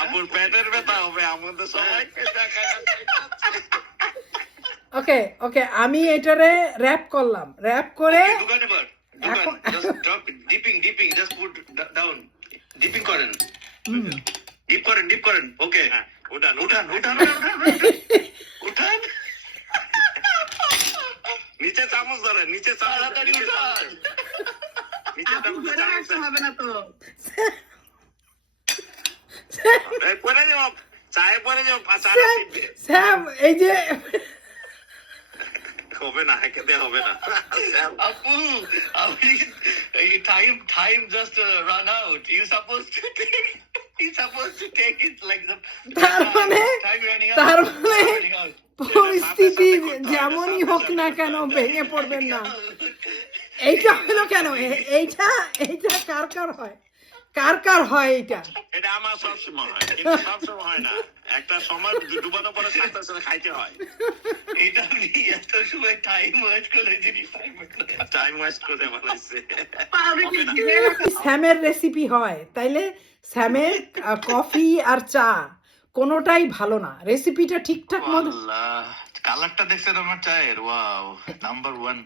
আপুর পেটের ব্যথা হবে আমাদের সবাই। ওকে ওকে, আমি এটারে র‍্যাপ করলাম, র‍্যাপ করে দোকানে পর দোকান just drop dipping just put down dipping করেন ডিপ করেন ওকে উঠান নিচে চামচ ধরেন নিচে তাড়াতাড়ি উঠান নিচে চামচ হবে না তো পরে যাও চায়ে পরে যাও পাঁচা স্যাম এই যে হবে না খেতে হবে না আপু আপনি time just run out you suppose to take it like the তার মানে পরিস্থিতি যেমনই হোক না কেন ভেঙে পড়বেন না। এইটা হলো কেন, এইটা কার হয় এইটা? এটা আমার সবসময় হয়, কিন্তু সবসময় হয় না। একটা সময় ডুবানোর পরে সাথে সাথে খাইতে হয়। এটা এত সময় টাইম ওয়েস্ট করে বানাইছে। স্যামের রেসিপি হয় তাইলে স্যামের কফি আর চা কোনোটাই ভালো না, রেসিপিটা ঠিকঠাক মতো। কালারটা দেখছেন আমার চায়ের, ওয়াও নাম্বার 1।